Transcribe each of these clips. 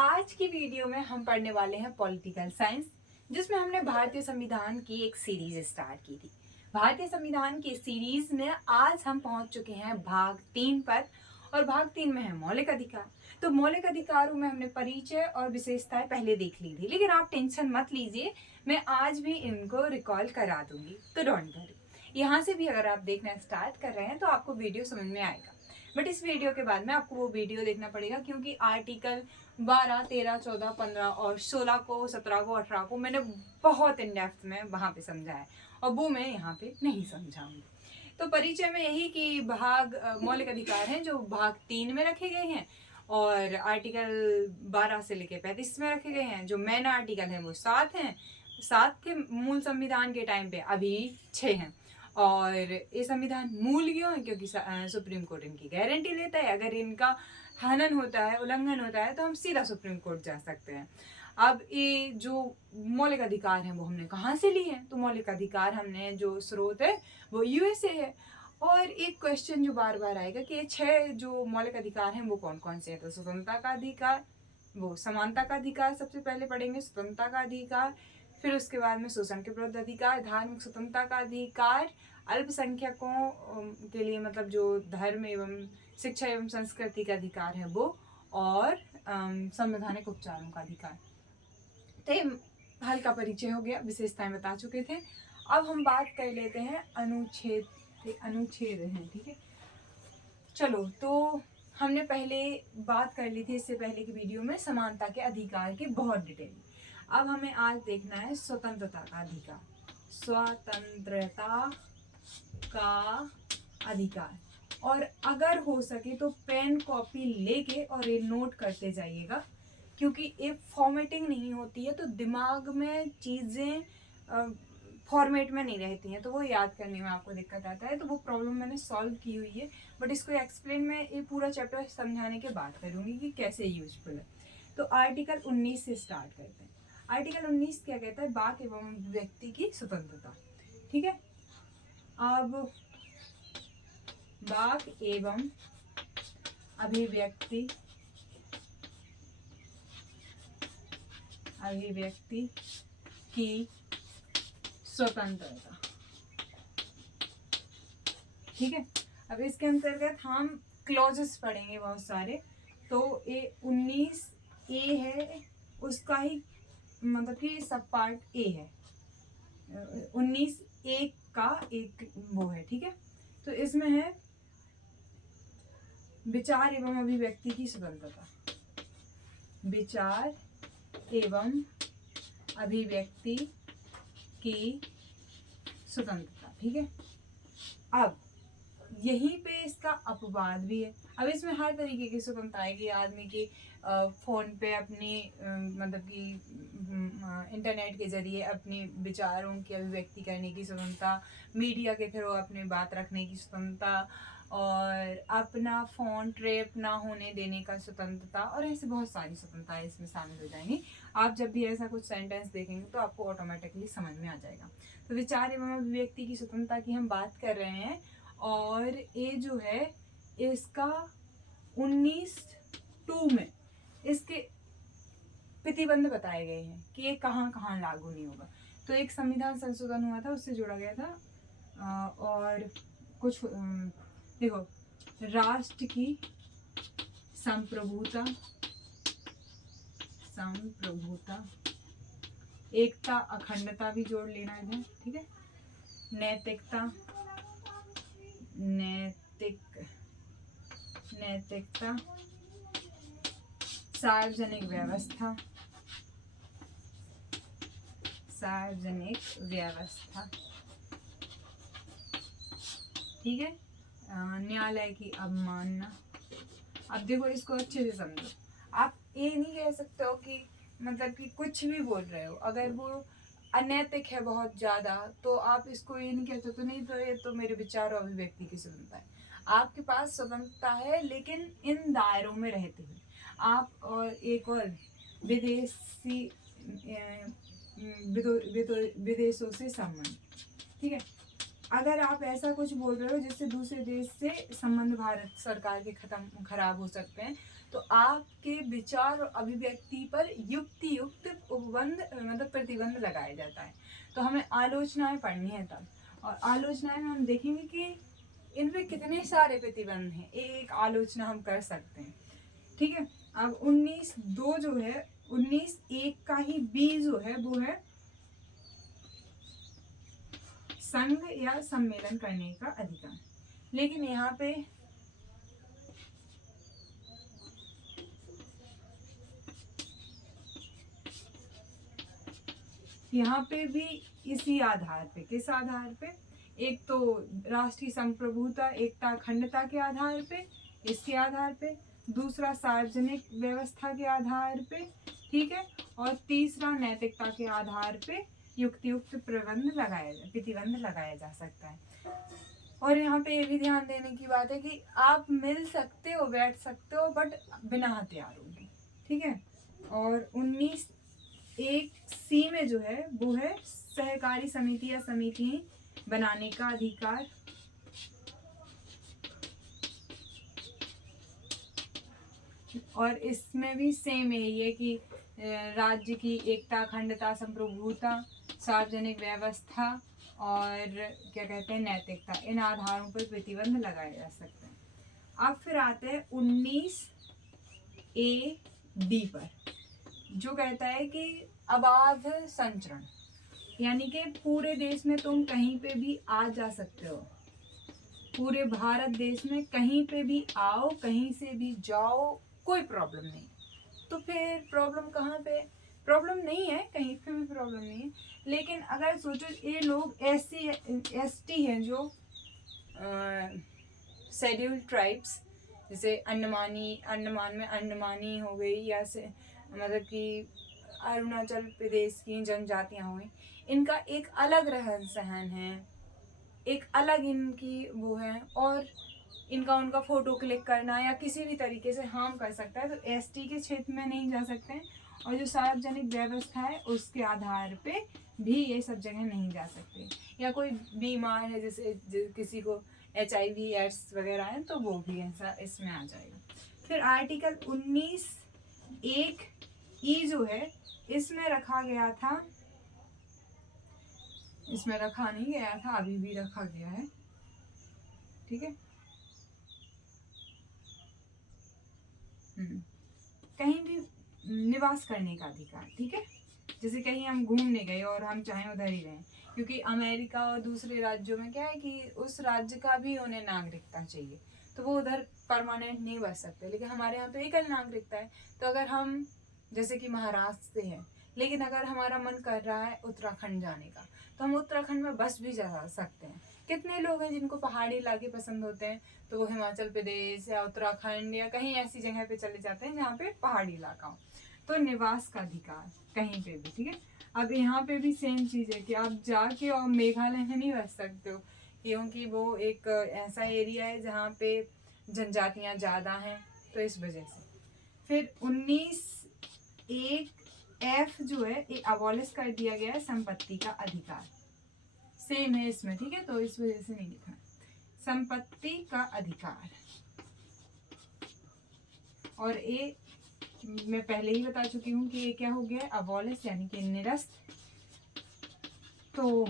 आज की वीडियो में हम पढ़ने वाले हैं पॉलिटिकल साइंस, जिसमें हमने भारतीय संविधान की एक सीरीज स्टार्ट की थी। भारतीय संविधान की सीरीज में आज हम पहुंच चुके हैं भाग 3 पर, और भाग 3 में है मौलिक अधिकार। तो मौलिक अधिकारों में हमने परिचय और विशेषताएं पहले देख ली थी, लेकिन आप टेंशन मत लीजिए, मैं आज भी इनको रिकॉल करा दूंगी, तो डोंट वरी। यहाँ से भी अगर आप देखना स्टार्ट कर रहे हैं तो आपको वीडियो समझ में आएगा, बट इस वीडियो के बाद में आपको वो वीडियो देखना पड़ेगा, क्योंकि आर्टिकल 12, 13, 14, 15 और 16 को, 17 को, 18 को मैंने बहुत इन डेप्थ में वहाँ पे समझा है, और वो मैं यहाँ पे नहीं समझाऊंगी। तो परिचय में यही कि भाग मौलिक अधिकार हैं जो भाग 3 में रखे गए हैं, और आर्टिकल 12 से लेकर 35 में रखे गए हैं। जो मेन आर्टिकल है वो 7 हैं, 7 के मूल संविधान के टाइम पे अभी 6 हैं। और ये संविधान मूल क्यों है? क्योंकि सुप्रीम कोर्ट इनकी गारंटी लेता है, अगर इनका हनन होता है, उल्लंघन होता है, तो हम सीधा सुप्रीम कोर्ट जा सकते हैं। अब ये जो मौलिक अधिकार हैं वो हमने कहाँ से लिए हैं? तो मौलिक अधिकार हमने जो स्रोत है वो यूएसए है। और एक क्वेश्चन जो बार बार आएगा कि ये 6 जो मौलिक अधिकार हैं वो कौन कौन से हैं? तो स्वतंत्रता का अधिकार, वो समानता का अधिकार सबसे पहले पढ़ेंगे, स्वतंत्रता का अधिकार, फिर उसके बाद में शोषण के विरुद्ध अधिकार, धार्मिक स्वतंत्रता का अधिकार, अल्पसंख्यकों के लिए मतलब जो धर्म एवं शिक्षा एवं संस्कृति का अधिकार है वो, और संवैधानिक उपचारों का अधिकार। तो हल्का परिचय हो गया, विशेषताएं बता चुके थे। अब हम बात कर लेते हैं अनुच्छेद हैं, ठीक है। चलो, तो हमने पहले बात कर ली थी इससे पहले की वीडियो में समानता के अधिकार की बहुत डिटेल। अब हमें आज देखना है स्वतंत्रता का अधिकार। स्वतंत्रता का अधिकार, और अगर हो सके तो पेन कॉपी लेके और ये नोट करते जाइएगा, क्योंकि ये फॉर्मेटिंग नहीं होती है तो दिमाग में चीज़ें फॉर्मेट में नहीं रहती हैं, तो वो याद करने में आपको दिक्कत आता है। तो वो प्रॉब्लम मैंने सॉल्व की हुई है, बट इसको एक्सप्लेन मैं ये पूरा चैप्टर समझाने के बाद करूँगी कि कैसे यूजफुल है। तो आर्टिकल 19 से स्टार्ट करते हैं। आर्टिकल 19 क्या कहता है? वाक एवं व्यक्ति की स्वतंत्रता, ठीक है। अब वाक एवं अभिव्यक्ति की स्वतंत्रता, ठीक है। अब इसके अंतर्गत हम क्लॉजेस पढ़ेंगे बहुत सारे। तो ये 19 ए है, उसका ही मतलब कि सब पार्ट ए है। 19 ए का एक वो है, ठीक है। तो इसमें है विचार एवं अभिव्यक्ति की स्वतंत्रता, विचार एवं अभिव्यक्ति की स्वतंत्रता, ठीक है। अब यहीं पे इसका अपवाद भी है। अब इसमें हर तरीके की स्वतंत्रता आएगी, आदमी की फ़ोन पे अपनी मतलब कि इंटरनेट के ज़रिए अपने विचारों की अभिव्यक्ति करने की स्वतंत्रता, मीडिया के थ्रू अपनी बात रखने की स्वतंत्रता, और अपना फ़ोन ट्रैप ना होने देने का स्वतंत्रता, और ऐसे बहुत सारी स्वतंत्रताएं इसमें शामिल हो जाएंगी। आप जब भी ऐसा कुछ सेंटेंस देखेंगे तो आपको ऑटोमेटिकली समझ में आ जाएगा। तो विचार एवं अभिव्यक्ति की स्वतंत्रता की हम बात कर रहे हैं, और ये जो है इसका 19(2) में इसके प्रतिबंध बताए गए हैं कि ये कहाँ कहाँ लागू नहीं होगा। तो एक संविधान संशोधन हुआ था, उससे जोड़ा गया था। और कुछ देखो, राष्ट्र की संप्रभुता, एकता, अखंडता भी जोड़ लेना है, ठीक है। नैतिकता, सार्वजनिक व्यवस्था, ठीक है। न्यायालय की अवमानना। अब देखो, इसको अच्छे से समझो। आप ये नहीं कह सकते हो कि मतलब कि कुछ भी बोल रहे हो, अगर वो अनैतिक है बहुत ज़्यादा, तो आप इसको ये नहीं कह सकते नहीं, तो ये तो मेरे विचार और अभिव्यक्ति की स्वतंत्रता है। आपके पास स्वतंत्रता है, लेकिन इन दायरों में रहते हुए आप। और एक और, विदेशी विदेशों से संबंध, ठीक है। अगर आप ऐसा कुछ बोल रहे हो जिससे दूसरे देश से संबंध भारत सरकार के खराब हो सकते हैं, तो आपके विचार और अभिव्यक्ति पर युक्ति युक्त उपबंध मतलब प्रतिबंध लगाया जाता है। तो हमें आलोचनाएं पढ़नी है तब, और आलोचनाएं में हम देखेंगे कि इनपे कितने सारे प्रतिबंध हैं, एक आलोचना हम कर सकते हैं। ठीक है, अब 19(2) जो है, 19(1) का ही बी जो है वो है संघ या सम्मेलन करने का अधिकार। लेकिन यहाँ पे भी इसी आधार पे, किस आधार पे, एक तो राष्ट्रीय संप्रभुता एकता अखंडता के आधार पे, इसके आधार पे, दूसरा सार्वजनिक व्यवस्था के आधार पे, ठीक है, और तीसरा नैतिकता के आधार पे युक्तियुक्त प्रतिबंध लगाया जा सकता है। और यहाँ पे ये भी ध्यान देने की बात है कि आप मिल सकते हो, बैठ सकते हो, बट बिना हथियारों के, ठीक है। और 19(1) में जो है वो है सहकारी समिति या समिति बनाने का अधिकार। और इसमें भी सेम यही है कि राज्य की एकता अखंडता संप्रभुता सार्वजनिक व्यवस्था और क्या कहते हैं नैतिकता, इन आधारों पर प्रतिबंध लगाए जा सकते हैं। अब फिर आते हैं 19(a)(d) पर, जो कहता है कि अबाध संचरण, यानी कि पूरे देश में तुम कहीं पे भी आ जा सकते हो, पूरे भारत देश में कहीं पे भी आओ, कहीं से भी जाओ, कोई प्रॉब्लम नहीं। तो फिर प्रॉब्लम कहाँ पे? प्रॉब्लम नहीं है, कहीं पे भी प्रॉब्लम नहीं है। लेकिन अगर सोचो ये लोग SC/ST हैं जो शेड्यूल्ड ट्राइब्स, जैसे अंडमान में अंडमानी हो गई, या से मतलब कि अरुणाचल प्रदेश की जनजातियाँ हो गई, इनका एक अलग रहन सहन है, एक अलग इनकी वो है, और इनका उनका फोटो क्लिक करना या किसी भी तरीके से हार्म कर सकता है, तो ST के क्षेत्र में नहीं जा सकते हैं। और जो सार्वजनिक व्यवस्था है उसके आधार पे भी ये सब जगह नहीं जा सकते। या कोई बीमार है, जैसे किसी को HIV एड्स वगैरह है, तो वो भी ऐसा इसमें आ जाएगा। फिर आर्टिकल 19(1)(e) जो है, इसमें रखा गया था, इसमें रखा नहीं गया था, अभी भी रखा गया है, ठीक है। कहीं भी निवास करने का अधिकार, ठीक है। जैसे कहीं हम घूमने गए और हम चाहें उधर ही रहें, क्योंकि अमेरिका और दूसरे राज्यों में क्या है कि उस राज्य का भी उन्हें नागरिकता चाहिए, तो वो उधर परमानेंट नहीं बस सकते। लेकिन हमारे यहाँ तो एकल नागरिकता है। तो अगर हम जैसे कि महाराष्ट्र से हैं, लेकिन अगर हमारा मन कर रहा है उत्तराखंड जाने का, तो हम उत्तराखंड में बस भी जा सकते हैं। कितने लोग हैं जिनको पहाड़ी इलाके पसंद होते हैं, तो वो हिमाचल प्रदेश या उत्तराखंड या कहीं ऐसी जगह पे चले जाते हैं जहाँ पे पहाड़ी इलाका हो। तो निवास का अधिकार कहीं पे भी, ठीक है। अब यहाँ पे भी सेम चीज़ है कि आप जाके और मेघालय में नहीं बस सकते हो, क्योंकि वो एक ऐसा एरिया है जहाँ पे जनजातियाँ ज़्यादा हैं, तो इस वजह से। फिर 19(1)(f) जो है ये अबॉलिश कर दिया गया है, संपत्ति का अधिकार सेम है इसमें, ठीक है, तो इस वजह से नहीं लिखा। संपत्ति का अधिकार, और ये मैं पहले ही बता चुकी हूँ कि ये क्या हो गया है, अबॉलिश यानी कि निरस्त। तो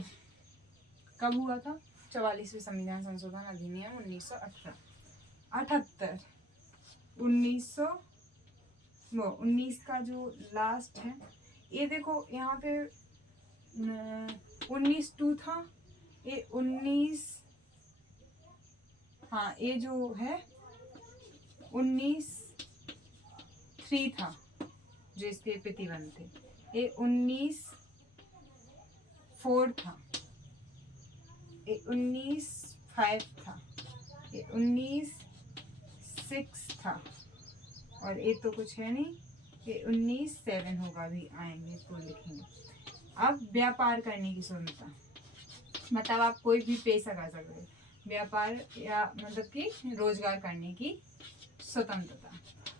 कब हुआ था? 44वें संविधान संशोधन अधिनियम 1978। 19 का जो लास्ट है, ये देखो यहाँ पे 19(2) था, ये 19, हाँ ये जो है 19(3) था जो इसके प्रतिबंध थे, ये 19(4) था, ये 19(5) था, ये 19(6) था, और ये तो कुछ है नहीं, ये 19(7) होगा, अभी आएंगे इसको लिखेंगे। अब व्यापार करने की स्वतंत्रता, मतलब आप कोई भी पेशा कर सकते हो, व्यापार या मतलब कि रोजगार करने की स्वतंत्रता।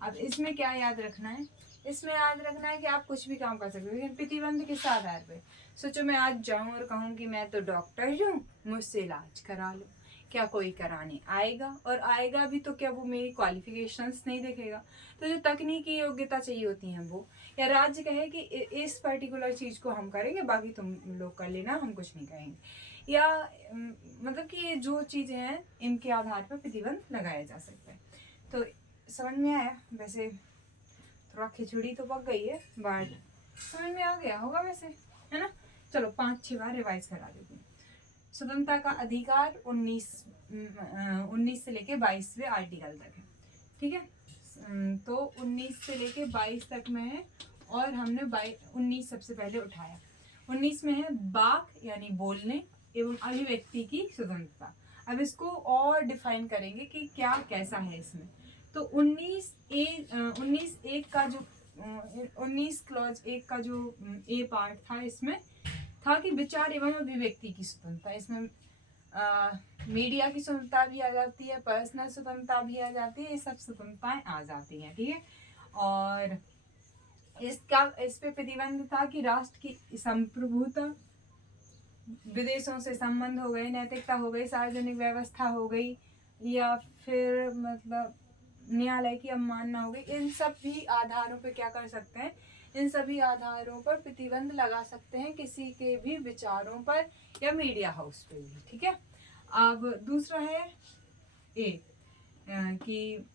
अब इसमें क्या याद रखना है? इसमें याद रखना है कि आप कुछ भी काम कर सकते हो, लेकिन प्रतिबंध किस आधार पे? सोचो मैं आज जाऊं और कहूं कि मैं तो डॉक्टर हूँ, मुझसे इलाज करा लो, क्या कोई कराने आएगा, और आएगा भी तो क्या वो मेरी क्वालिफिकेशंस नहीं देखेगा? तो जो तकनीकी योग्यता चाहिए होती हैं वो, या राज्य कहे कि इस पर्टिकुलर चीज़ को हम करेंगे, बाकी तुम लोग कर लेना, हम कुछ नहीं कहेंगे, या मतलब कि ये जो चीज़ें हैं इनके आधार पर प्रतिबंध लगाया जा सकता है। तो समझ में आया? वैसे थोड़ा खिचड़ी तो पक गई है बट समझ में आ गया होगा वैसे, है ना? चलो 5-6 बार रिवाइज करा देती हूँ। स्वतंत्रता का अधिकार 19 से लेके 22वें आर्टिकल तक है, ठीक है? तो 19 से लेके 22 तक में है, और हमने 19 सबसे पहले उठाया। 19 में है वाक यानी बोलने एवं अभिव्यक्ति की स्वतंत्रता। अब इसको और डिफाइन करेंगे कि क्या कैसा है इसमें। तो 19 एक का जो 19 क्लॉज 1 का जो ए पार्ट था, इसमें था कि विचार एवं अभिव्यक्ति की स्वतंत्रता। इसमें मीडिया की स्वतंत्रता भी आ जाती है, पर्सनल स्वतंत्रता भी आ जाती है, ये सब स्वतंत्रताएं आ जाती हैं, ठीक है? और इस पे प्रतिबंध था कि राष्ट्र की संप्रभुता, विदेशों से संबंध हो गए, नैतिकता हो गई, सार्वजनिक व्यवस्था हो गई, या फिर मतलब न्यायालय की अवमानना हो गई, इन सब भी आधारों पे क्या कर सकते हैं, इन सभी आधारों पर प्रतिबंध लगा सकते हैं किसी के भी विचारों पर या मीडिया हाउस पे भी, ठीक है? अब दूसरा है कि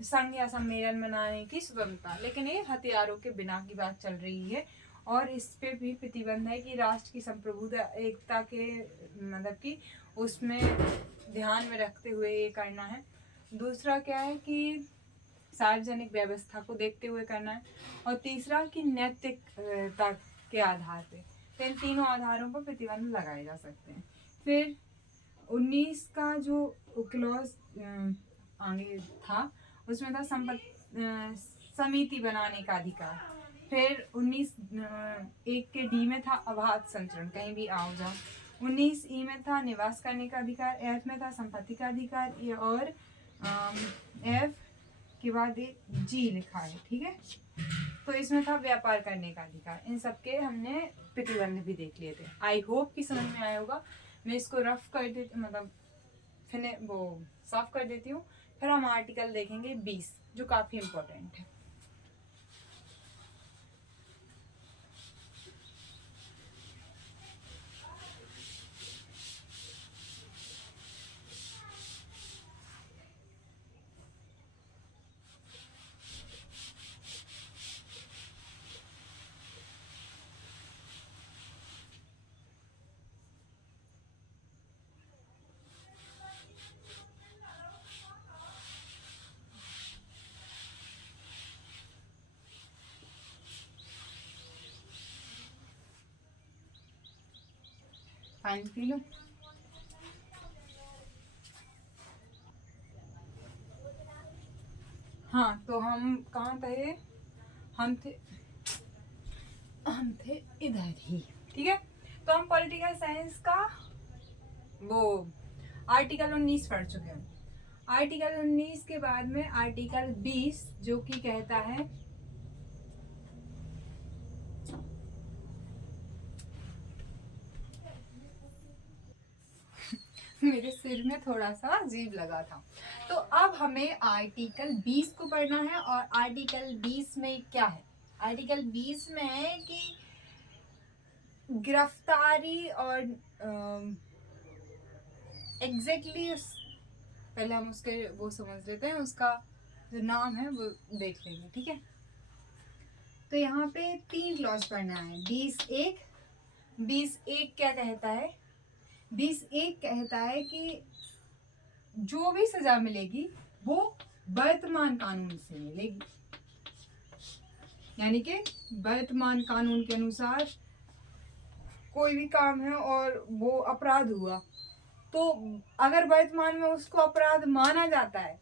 संघ या सम्मेलन बनाने की स्वतंत्रता, लेकिन ये हथियारों के बिना की बात चल रही है, और इस पे भी प्रतिबंध है कि राष्ट्र की संप्रभुता एकता के मतलब कि उसमें ध्यान में रखते हुए ये करना है। दूसरा क्या है कि सार्वजनिक व्यवस्था को देखते हुए करना है, और तीसरा कि नैतिकता के आधार पे। तो इन तीनों आधारों पर प्रतिबंध लगाए जा सकते हैं। फिर 19 का जो क्लॉज आगे था उसमें था समिति बनाने का अधिकार। फिर 19 एक के डी में था अबाध संचरण, कहीं भी आओ जाओ। 19 ई में था निवास करने का अधिकार। एफ में था संपत्ति का अधिकार, और एफ के बाद जी लिखा है, ठीक है? तो इसमें था व्यापार करने का अधिकार। इन सबके हमने प्रतिबंध भी देख लिए थे। आई होप कि समझ में आया होगा। मैं इसको रफ कर देती, मतलब फिर वो साफ कर देती हूँ। फिर हम आर्टिकल देखेंगे 20, जो काफी इम्पोर्टेंट है। पानी पी लो। हाँ, तो हम कहाँ थे? हम थे इधर ही, ठीक है? तो हम पॉलिटिकल साइंस का वो आर्टिकल 19 पढ़ चुके हैं। आर्टिकल 19 के बाद में आर्टिकल 20 जो कि कहता है मेरे सिर में थोड़ा सा अजीब लगा था। तो अब हमें आर्टिकल 20 को पढ़ना है, और आर्टिकल 20 में क्या है? आर्टिकल 20 में है कि गिरफ्तारी, और एग्जैक्टली पहले हम उसके वो समझ लेते हैं, उसका जो नाम है वो देख लेंगे, ठीक है? तो यहाँ पे 3 क्लॉज पढ़ना है। 20(1) क्या कहता है? 20(1) कहता है कि जो भी सजा मिलेगी वो वर्तमान कानून से मिलेगी, यानी कि वर्तमान कानून के अनुसार कोई भी काम है और वो अपराध हुआ, तो अगर वर्तमान में उसको अपराध माना जाता है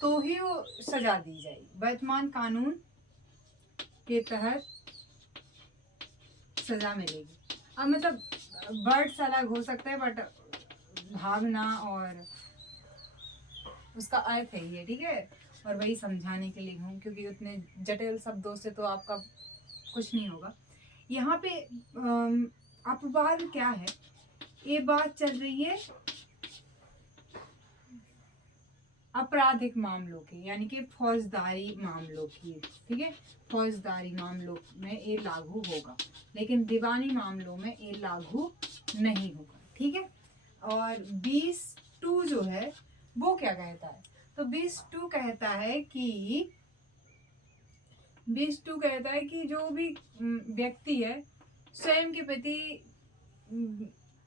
तो ही वो सजा दी जाएगी। वर्तमान कानून के तहत सजा मिलेगी। अब मतलब वर्ड्स अलग हो सकते हैं, बट भावना और उसका अर्थ है ये, ठीक है? और वही समझाने के लिए हूँ, क्योंकि उतने जटिल शब्दों से तो आपका कुछ नहीं होगा। यहाँ पे अपवाद क्या है? ये बात चल रही है आपराधिक मामलों के, यानी कि फौजदारी मामलों की, ठीक है, फौजदारी मामलों में ये लागू होगा, लेकिन दीवानी मामलों में ये लागू नहीं होगा, ठीक है। और 20(2) जो है वो क्या कहता है, तो 20(2) कहता है कि 20(2) कहता है कि जो भी व्यक्ति है स्वयं के प्रति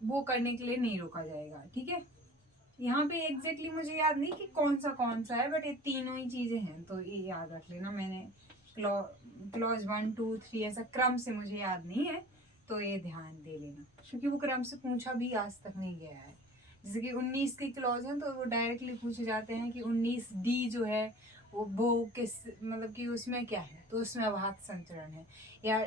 वो करने के लिए नहीं रोका जाएगा, ठीक है। यहाँ पे एग्जैक्टली मुझे याद नहीं कि कौन सा है, बट ये तीनों ही चीजें हैं, तो ये याद रख लेना। मैंने क्लॉज 1, 2, 3 ऐसा क्रम से मुझे याद नहीं है, तो ये ध्यान दे लेना, क्योंकि वो क्रम से पूछा भी आज तक नहीं गया है। जैसे कि 19 की क्लॉज है तो वो डायरेक्टली पूछे जाते हैं कि 19D जो है वो किस, मतलब कि उसमें क्या है, तो उसमें अबाध संचरण है, या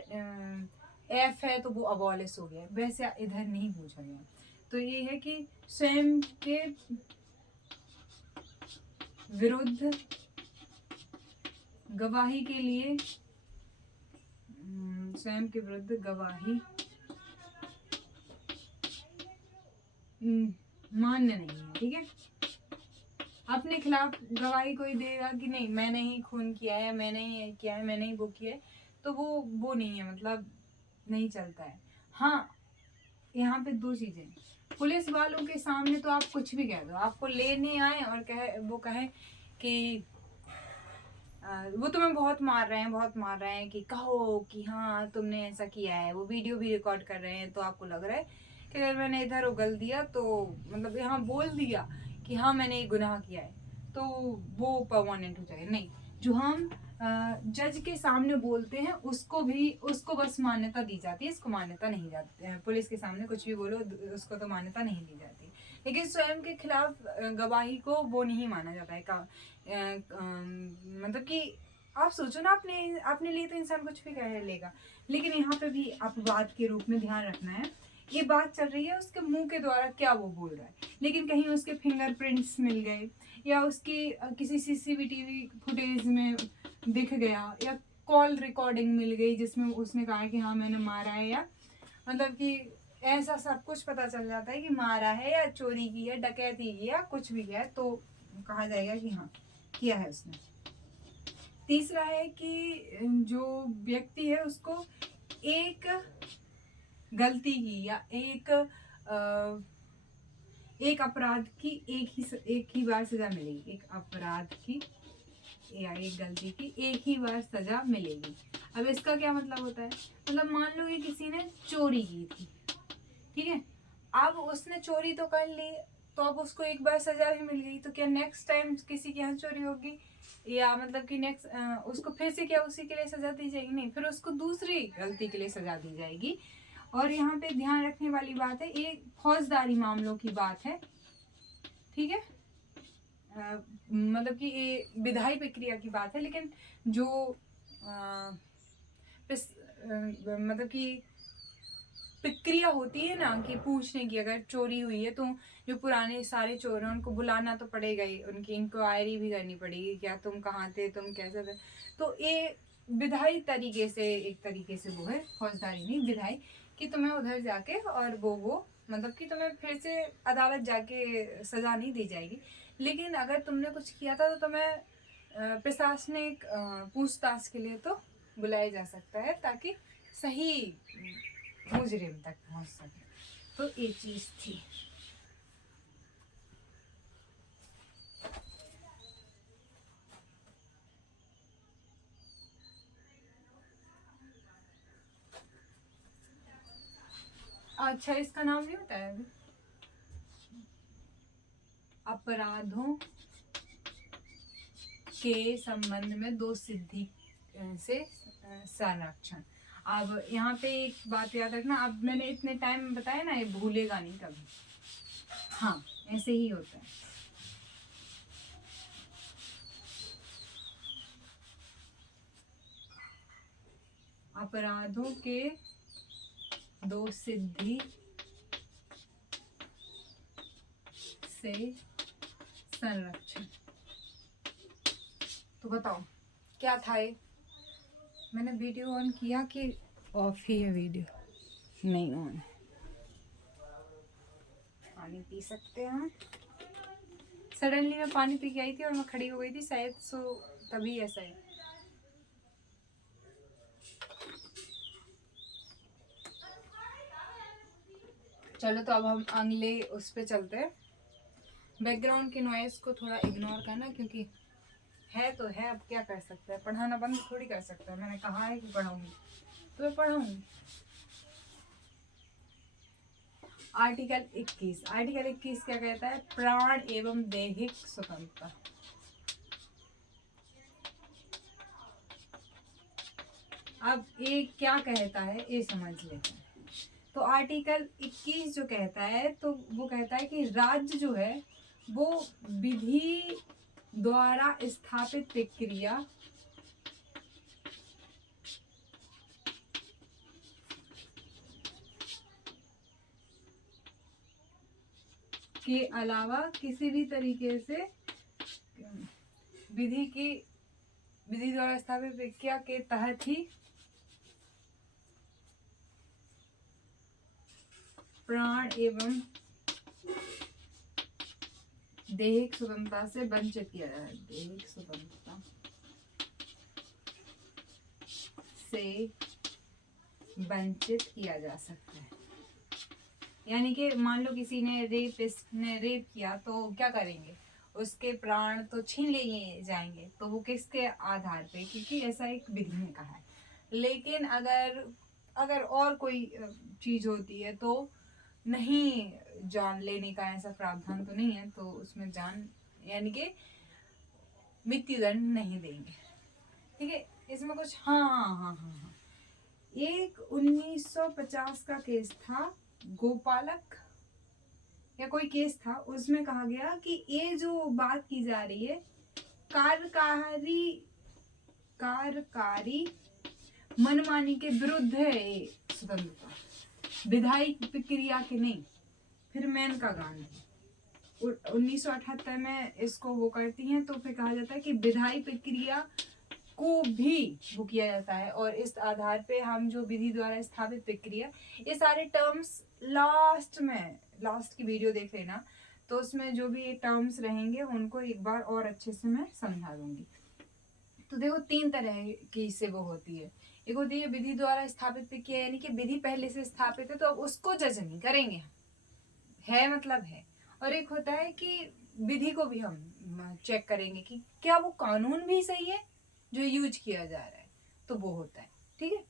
F है तो वो अबॉलिश हो गया, वैसे इधर नहीं पूछा गया। तो ये है कि स्वयं के विरुद्ध गवाही के लिए, स्वयं के विरुद्ध गवाही मान्य नहीं है, ठीक है। अपने खिलाफ गवाही कोई देगा कि नहीं मैंने ही खून किया है, मैंने ही किया है, मैंने ही वो किया है, तो वो नहीं है, मतलब नहीं चलता है। हाँ, यहाँ पे दो चीजें, पुलिस वालों के सामने तो आप कुछ भी कह दो, आपको लेने आए और वो कहे कि वो तुम्हें बहुत मार रहे हैं कि कहो कि हाँ तुमने ऐसा किया है, वो वीडियो भी रिकॉर्ड कर रहे हैं, तो आपको लग रहा है कि अगर मैंने इधर उगल दिया तो मतलब यहाँ बोल दिया कि हाँ मैंने ये गुनाह किया है, तो वो परमानेंट हो जाएगा। नहीं, जो हम जज के सामने बोलते हैं उसको बस मान्यता दी जाती है, इसको मान्यता नहीं जाती। पुलिस के सामने कुछ भी बोलो उसको तो मान्यता नहीं दी जाती, लेकिन स्वयं के खिलाफ गवाही को वो नहीं माना जाता है। मतलब कि आप सोचो ना, अपने लिए तो इंसान कुछ भी कह लेगा, लेकिन यहाँ पे भी अपवाद के रूप में ध्यान रखना है, ये बात चल रही है उसके मुंह के द्वारा क्या वो बोल रहा है, लेकिन कहीं उसके फिंगरप्रिंट्स मिल गए, या उसकी किसी CCTV फुटेज में दिख गया, या कॉल रिकॉर्डिंग मिल गई जिसमें उसने कहा कि हाँ मैंने मारा है, या मतलब कि ऐसा सब कुछ पता चल जाता है कि मारा है या चोरी की है, डकैती की है, कुछ भी है, तो कहा जाएगा कि हाँ किया है उसने। तीसरा है कि जो व्यक्ति है उसको एक गलती की या एक अपराध की एक ही बार सजा मिलेगी, एक अपराध की या एक गलती की एक ही बार सजा मिलेगी। अब इसका क्या मतलब होता है, मतलब मान लो कि किसी ने चोरी की थी, ठीक है, अब उसने चोरी तो कर ली, तो अब उसको एक बार सजा भी मिल गई, तो क्या नेक्स्ट टाइम किसी के यहाँ चोरी होगी, या मतलब कि नेक्स्ट उसको फिर से क्या उसी के लिए सजा दी जाएगी? नहीं, फिर उसको दूसरी गलती के लिए सजा दी जाएगी। और यहाँ पे ध्यान रखने वाली बात है, ये फौजदारी मामलों की बात है, ठीक है। मतलब कि ये विधायी प्रक्रिया की बात है, लेकिन जो मतलब कि प्रक्रिया होती है ना कि पूछने की, अगर चोरी हुई है तो जो पुराने सारे चोर हैं उनको बुलाना तो पड़ेगा ही, उनकी इंक्वायरी भी करनी पड़ेगी, क्या तुम कहाँ थे, तुम कैसे थे, तो ये विधायी तरीके से, एक तरीके से वो है, फौजदारी नहीं विधायी, कि तुम्हें उधर जाके और वो मतलब कि तुम्हें फिर से अदालत जाके सजा नहीं दी जाएगी, लेकिन अगर तुमने कुछ किया था तो तुम्हें प्रशासनिक पूछताछ के लिए तो बुलाया जा सकता है, ताकि सही मुजरिम तक पहुंच सके। तो ये चीज थी। अच्छा, इसका नाम नहीं बताया अभी, अपराधों के संबंध में दो सिद्धि से संरक्षण। अब यहाँ पे एक बात याद रखना, अब मैंने इतने टाइम में बताया ना, ये भूलेगा नहीं कभी, हाँ ऐसे ही होता है। अपराधों के दो सिद्धि से संरक्षण, तो बताओ क्या था ये? मैंने वीडियो ऑन किया कि ऑफ ही है वीडियो? नहीं ऑन है। पानी पी सकते हैं, सडनली मैं पानी पी के आई थी और मैं खड़ी हो गई थी शायद, सो तभी ऐसा है। चलो तो अब हम अगले उस पे चलते हैं। बैकग्राउंड की नॉइस को थोड़ा इग्नोर करना, क्योंकि है तो है, अब क्या कर सकते हैं, पढ़ाना बंद थोड़ी कर सकते हैं। मैंने कहा है कि पढ़ाऊंगी तो मैं पढ़ाऊंगी। आर्टिकल 21, आर्टिकल 21 क्या कहता है? प्राण एवं दैहिक स्वतंत्रता। अब ये क्या कहता है ये समझ लेते हैं। तो आर्टिकल 21 जो कहता है, तो वो कहता है कि राज्य जो है वो विधि द्वारा स्थापित प्रक्रिया के अलावा किसी भी तरीके से विधि द्वारा स्थापित प्रक्रिया के तहत ही प्राण एवं दैहिक स्वतंत्रता से वंचित किया जाए। दैहिक स्वतंत्रता से वंचित किया जा सकता है। यानी कि मान लो किसी ने रेपिस्ट ने रेप किया तो क्या करेंगे? उसके प्राण तो छीन लिए जाएंगे। तो वो किसके आधार पे? क्योंकि ऐसा एक विधि ने कहा है। लेकिन अगर और कोई चीज होती है तो नहीं, जान लेने का ऐसा प्रावधान तो नहीं है, तो उसमें जान यानी कि मृत्युदंड नहीं देंगे। ठीक है, इसमें कुछ हाँ, एक 1950 का केस था, गोपालक या कोई केस था, उसमें कहा गया कि ये जो बात की जा रही है कार्यकारी मनमानी के विरुद्ध है ये स्वतंत्रता, विधायी प्रक्रिया के नहीं। फिर मेनका गांधी 1978 में इसको वो करती हैं, तो फिर कहा जाता है कि विधायी प्रक्रिया को भी वो किया जाता है। और इस आधार पे हम जो विधि द्वारा स्थापित प्रक्रिया, ये सारे टर्म्स लास्ट की वीडियो देख लेना, तो उसमें जो भी ये टर्म्स रहेंगे उनको एक बार और अच्छे से मैं समझा दूंगी। तो देखो 3 तरह की इससे वो होती है। एक होती है विधि द्वारा स्थापित प्रक्रिया, यानी कि विधि पहले से स्थापित है तो अब उसको जज नहीं करेंगे, है मतलब है। और एक होता है कि विधि को भी हम चेक करेंगे कि क्या वो कानून भी सही है जो यूज किया जा रहा है, तो वो होता है। ठीक है,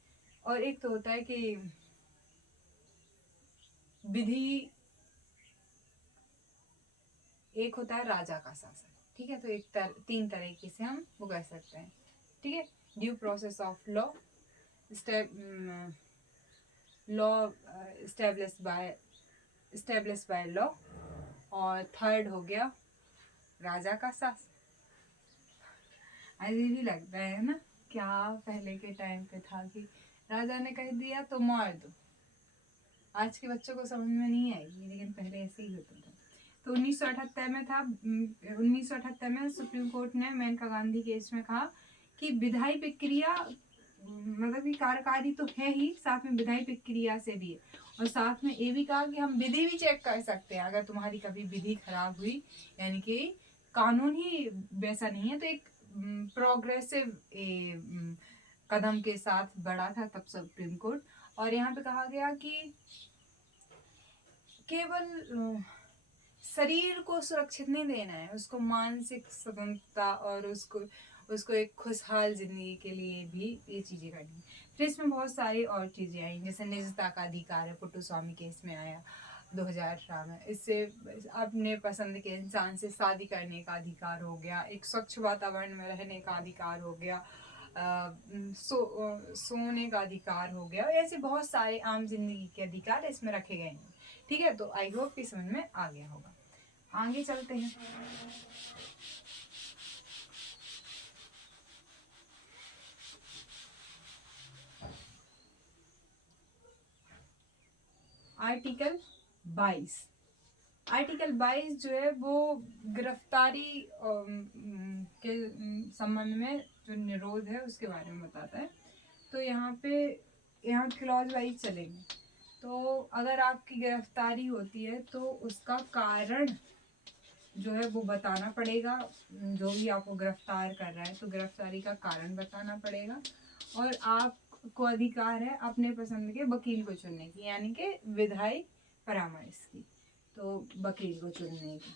और एक तो होता है कि विधि, एक होता है राजा का शासन। ठीक है, तो 3 तरीके से हम वो कर सकते हैं। ठीक है, due process of law, law establish by law, और थर्ड हो गया राजा का शासन। अजीब ही लगता है ना, क्या पहले के टाइम पे था कि राजा ने कह दिया तो मार दो। आज के बच्चों को समझ में नहीं आएगी, लेकिन पहले ऐसे ही होता था। तो 1978 में था, 1978 में सुप्रीम कोर्ट ने मेनका गांधी केस में कहा कि विधायी प्रक्रिया मतलब कि कार्यकारी तो है ही, साथ में विधायी प्रक्रिया से भी है। और साथ में ये भी कहा कि हम विधि भी चेक कर सकते हैं, अगर तुम्हारी कभी विधि खराब हुई, यानी कि कानून ही वैसा नहीं है, तो एक प्रोग्रेसिव कदम के साथ बढ़ा था तब सुप्रीम कोर्ट। और यहाँ पे कहा गया कि केवल शरीर को सुरक्षित नहीं देना है, उसको मानसिक स्वतंत्रता और उसको एक खुशहाल जिंदगी के लिए भी ये चीजें करनी है। फिर इसमें बहुत सारी और चीजें आई, जैसे निजता का अधिकार है, पुट्टू स्वामी केस में आया 2018 में। इससे अपने पसंद के इंसान से शादी करने का अधिकार हो गया, एक स्वच्छ वातावरण में रहने का अधिकार हो गया, सोने का अधिकार हो गया। ऐसे बहुत सारे आम जिंदगी के अधिकार इसमें रखे गए हैं। ठीक है, तो आई होप कि समझ में आ गया होगा। आगे चलते हैं। आर्टिकल 22, आर्टिकल 22 जो है वो गिरफ्तारी के संबंध में जो निरोध है उसके बारे में बताता है। तो यहाँ क्लॉज वाइज चलेंगे। तो अगर आपकी गिरफ्तारी होती है तो उसका कारण जो है वो बताना पड़ेगा। जो भी आपको गिरफ्तार कर रहा है तो गिरफ्तारी का कारण बताना पड़ेगा। और आपको अधिकार है अपने पसंद के वकील को चुनने की, यानी कि विधायी परामर्श की, तो वकील को चुनने की।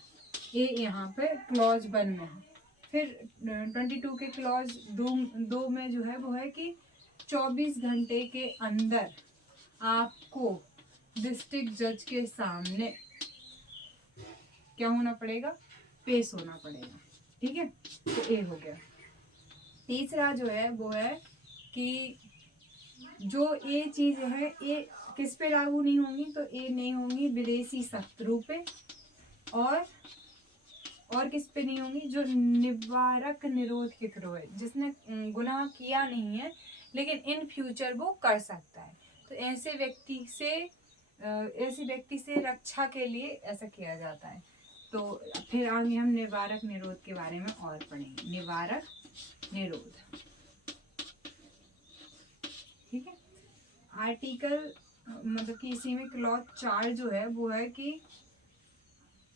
ये यहाँ पे क्लॉज 1 में है। फिर 22 के क्लॉज 2 में जो है वो है कि 24 घंटे के अंदर आपको डिस्ट्रिक्ट जज के सामने क्या होना पड़ेगा, पेश होना पड़ेगा। ठीक है, तो ये हो गया। तीसरा जो है वो है कि जो ये चीज है ये किस पे लागू नहीं होंगी, तो ये नहीं होंगी विदेशी शत्रु पे, और किस पे नहीं होंगी, जो निवारक निरोध के थ्रू है, जिसने गुनाह किया नहीं है लेकिन इन फ्यूचर वो कर सकता है। तो ऐसे व्यक्ति से रक्षा के लिए ऐसा किया जाता है। तो फिर आगे हम निवारक निरोध के बारे में और पढ़ेंगे। निवारक निरोध, ठीक है। आर्टिकल मतलब कि इसी में क्लॉज 4 जो है वो है कि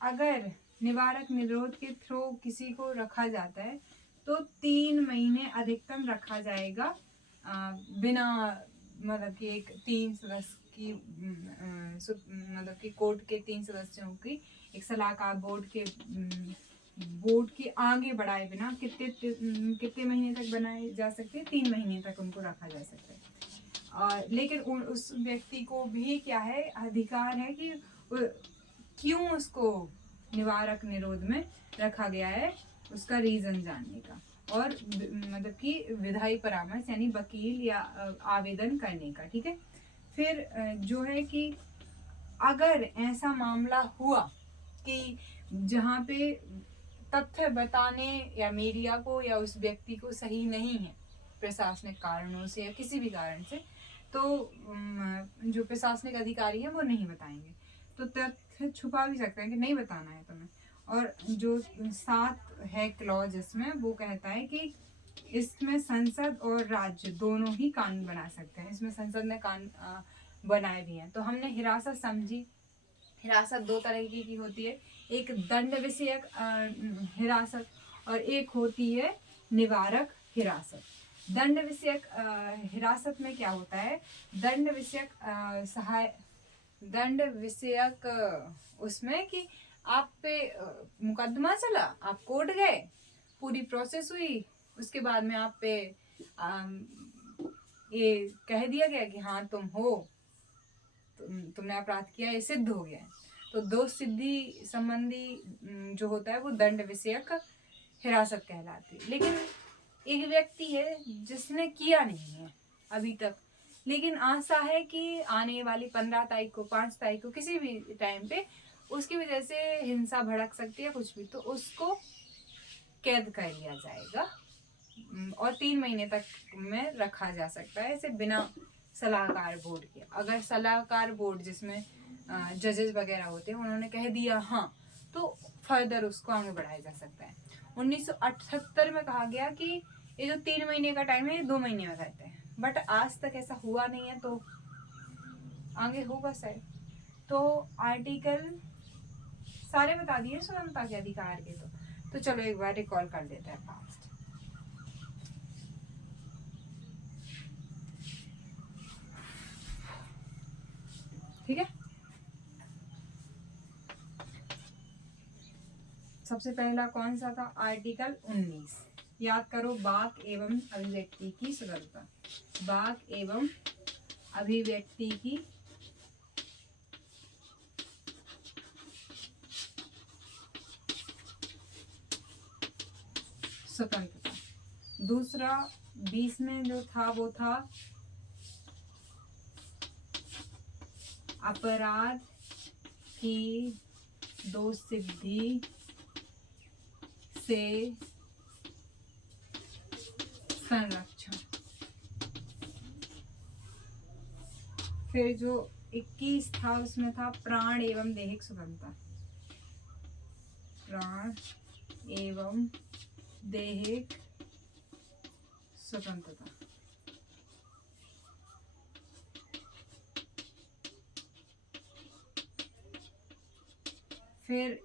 अगर निवारक निरोध के थ्रू किसी को रखा जाता है तो 3 महीने अधिकतम रखा जाएगा, बिना मतलब कि एक 3 सदस्य की मतलब कि कोर्ट के 3 सदस्यों की एक सलाहकार बोर्ड के आगे बढ़ाए बिना कितने महीने तक बनाए जा सकते हैं, 3 महीने तक उनको रखा जा सकता है। लेकिन उस व्यक्ति को भी क्या है, अधिकार है कि क्यों उसको निवारक निरोध में रखा गया है, उसका रीजन जानने का, और मतलब कि विधायी परामर्श यानी वकील या आवेदन करने का। ठीक है। फिर जो है कि अगर ऐसा मामला हुआ कि जहाँ पे तथ्य बताने या मीडिया को या उस व्यक्ति को सही नहीं है प्रशासनिक कारणों से या किसी भी कारण से, तो जो प्रशासनिक अधिकारी है वो नहीं बताएंगे, तो तथ्य छुपा भी सकते हैं कि नहीं बताना है तुम्हें। और जो 7 है क्लॉज इसमें, वो कहता है कि इसमें संसद और राज्य दोनों ही कानून बना सकते हैं। इसमें संसद ने कानून बनाए भी हैं। तो हमने हिरासत समझी। हिरासत 2 तरह की होती है, एक दंड विषयक हिरासत और एक होती है निवारक हिरासत। दंड विषयक हिरासत में क्या होता है, दंड विषयक उसमें कि आप पे मुकदमा चला, आप कोर्ट गए, पूरी प्रोसेस हुई, उसके बाद में आप पे ये कह दिया गया कि हाँ तुम हो, तुमने अपराध किया, ये सिद्ध हो गया है, तो दोष सिद्धि संबंधी जो होता है वो दंड विषयक हिरासत कहलाती है। लेकिन एक व्यक्ति है जिसने किया नहीं है अभी तक, लेकिन आशा है कि आने वाली 15 तारीख को, 5 तारीख को, किसी भी टाइम पे उसकी वजह से हिंसा भड़क सकती है, कुछ भी, तो उसको कैद कर लिया जाएगा और 3 महीने तक में रखा जा सकता है, इसे बिना सलाहकार बोर्ड के। अगर सलाहकार बोर्ड जिसमें जजेस वगैरह होते हैं उन्होंने कह दिया हाँ, तो फर्दर उसको आगे बढ़ाया जा सकता है। 1978 में कहा गया कि ये जो 3 महीने का टाइम है ये 2 महीने में रहते हैं, बट आज तक ऐसा हुआ नहीं है, तो आगे होगा शायद। तो आर्टिकल सारे बता दिए स्वतंत्रता के अधिकार के। तो चलो एक बार रिकॉल कर लेते हैं फास्ट। ठीक है, सबसे पहला कौन सा था, आर्टिकल 19। याद करो, वाक एवं अभिव्यक्ति की स्वतंत्रता, वाक एवं अभिव्यक्ति की स्वतंत्रता। दूसरा 20 में जो था वो था अपराध की दोष सिद्धि से संरक्षण। फिर जो 21 था उसमें था प्राण एवं दैहिक स्वतंत्रता, प्राण एवं दैहिक स्वतंत्रता। फिर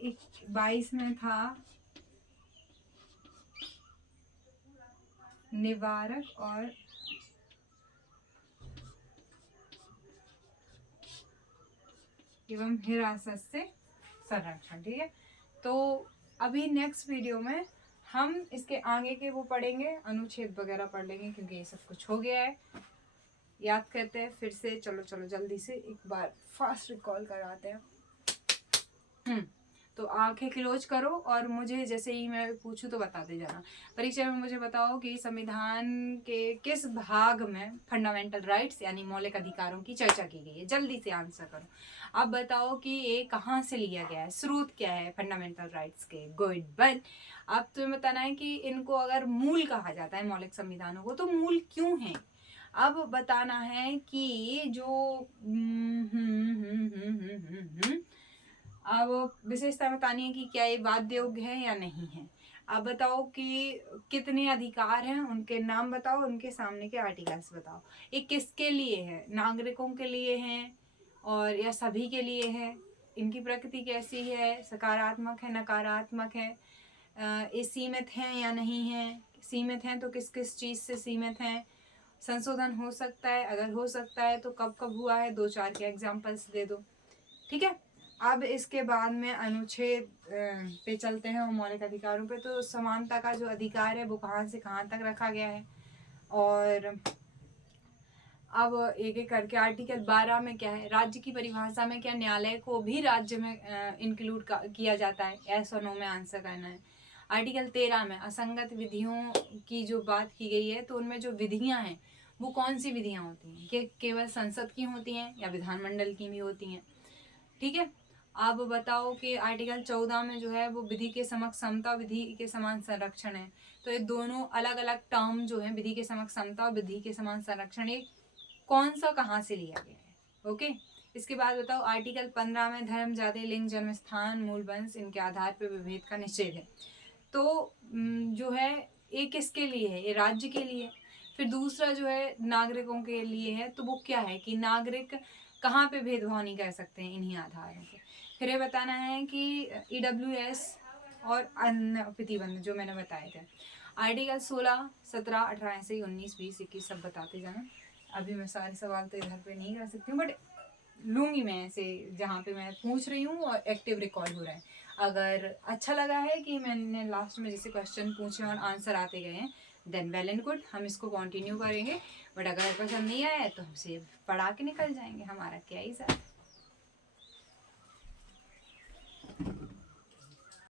22 में था निवारक और एवं हिरासत से संरक्षण। ठीक है, तो अभी नेक्स्ट वीडियो में हम इसके आगे के वो पढ़ेंगे, अनुच्छेद वगैरह पढ़ लेंगे, क्योंकि ये सब कुछ हो गया है। याद करते हैं फिर से, चलो जल्दी से एक बार फास्ट रिकॉल कराते हैं। तो आंखें क्लोज करो और मुझे जैसे ही मैं पूछूं तो बताते जाना। परीक्षा में मुझे बताओ कि संविधान के किस भाग में फंडामेंटल राइट्स यानी मौलिक अधिकारों की चर्चा की गई है। जल्दी से आंसर करो। अब बताओ कि ये कहाँ से लिया गया है, स्रोत क्या है फंडामेंटल राइट्स के। गुड बन। अब तुम्हें बताना है कि इनको अगर मूल कहा जाता है मौलिक संविधानों को, तो मूल क्यों है। अब बताना है कि जो अब विशेषता बतानी है कि क्या ये वाद्य योग्य है या नहीं है। अब बताओ कि कितने अधिकार हैं, उनके नाम बताओ, उनके सामने के आर्टिकल्स बताओ। ये किसके लिए है, नागरिकों के लिए हैं और या सभी के लिए है। इनकी प्रकृति कैसी है, सकारात्मक है नकारात्मक है, ये सीमित हैं या नहीं है, सीमित हैं तो किस किस चीज़ से सीमित हैं, संशोधन हो सकता है, अगर हो सकता है तो कब कब हुआ है, 2-4 के एग्जाम्पल्स दे दो। ठीक है, अब इसके बाद में अनुच्छेद पे चलते हैं और मौलिक अधिकारों पे। तो समानता का जो अधिकार है वो कहाँ से कहाँ तक रखा गया है। और अब एक एक करके आर्टिकल 12 में क्या है, राज्य की परिभाषा में क्या न्यायालय को भी राज्य में इंक्लूड किया जाता है, यस और नो में आंसर करना है। आर्टिकल 13 में असंगत विधियों की जो बात की गई है, तो उनमें जो विधियां हैं वो कौन सी विधियां होती हैं, कि केवल संसद की होती हैं या विधानमंडल की भी होती हैं। ठीक है, अब बताओ कि आर्टिकल 14 में जो है वो विधि के समक्ष समता, विधि के समान संरक्षण है। तो ये दोनों अलग अलग टर्म जो है, विधि के समक्ष समता और विधि के समान संरक्षण, ये कौन सा कहाँ से लिया गया है। ओके, इसके बाद बताओ आर्टिकल 15 में धर्म, जाति, लिंग, जन्म स्थान, मूल वंश इनके आधार पर विभेद का निषेध है। तो जो है ये किसके लिए है, ये राज्य के लिए। फिर दूसरा जो है नागरिकों के लिए है, तो वो क्या है कि नागरिक कहाँ पे भेदभाव नहीं कर सकते हैं, इन्हीं आधारों पे। फिर ये बताना है कि EWS और अन्य प्रतिबंध जो मैंने बताए थे। आर्टिकल 16, 17, 18 ऐसे ही 19, 20, 21 सब बताते जाना। अभी मैं सारे सवाल तो इधर पे नहीं कर सकती हूँ, बट लूँगी मैं ऐसे जहाँ पे मैं पूछ रही हूँ और एक्टिव रिकॉर्ड हो रहा है। अगर अच्छा लगा है कि मैंने लास्ट में जैसे क्वेश्चन पूछे और आंसर आते गए हैं, देन वेल एंड गुड, हम इसको कंटिन्यू करेंगे। बट अगर पसंद नहीं आया तो हमसे पढ़ा के निकल जाएंगे, हमारा क्या ही सर।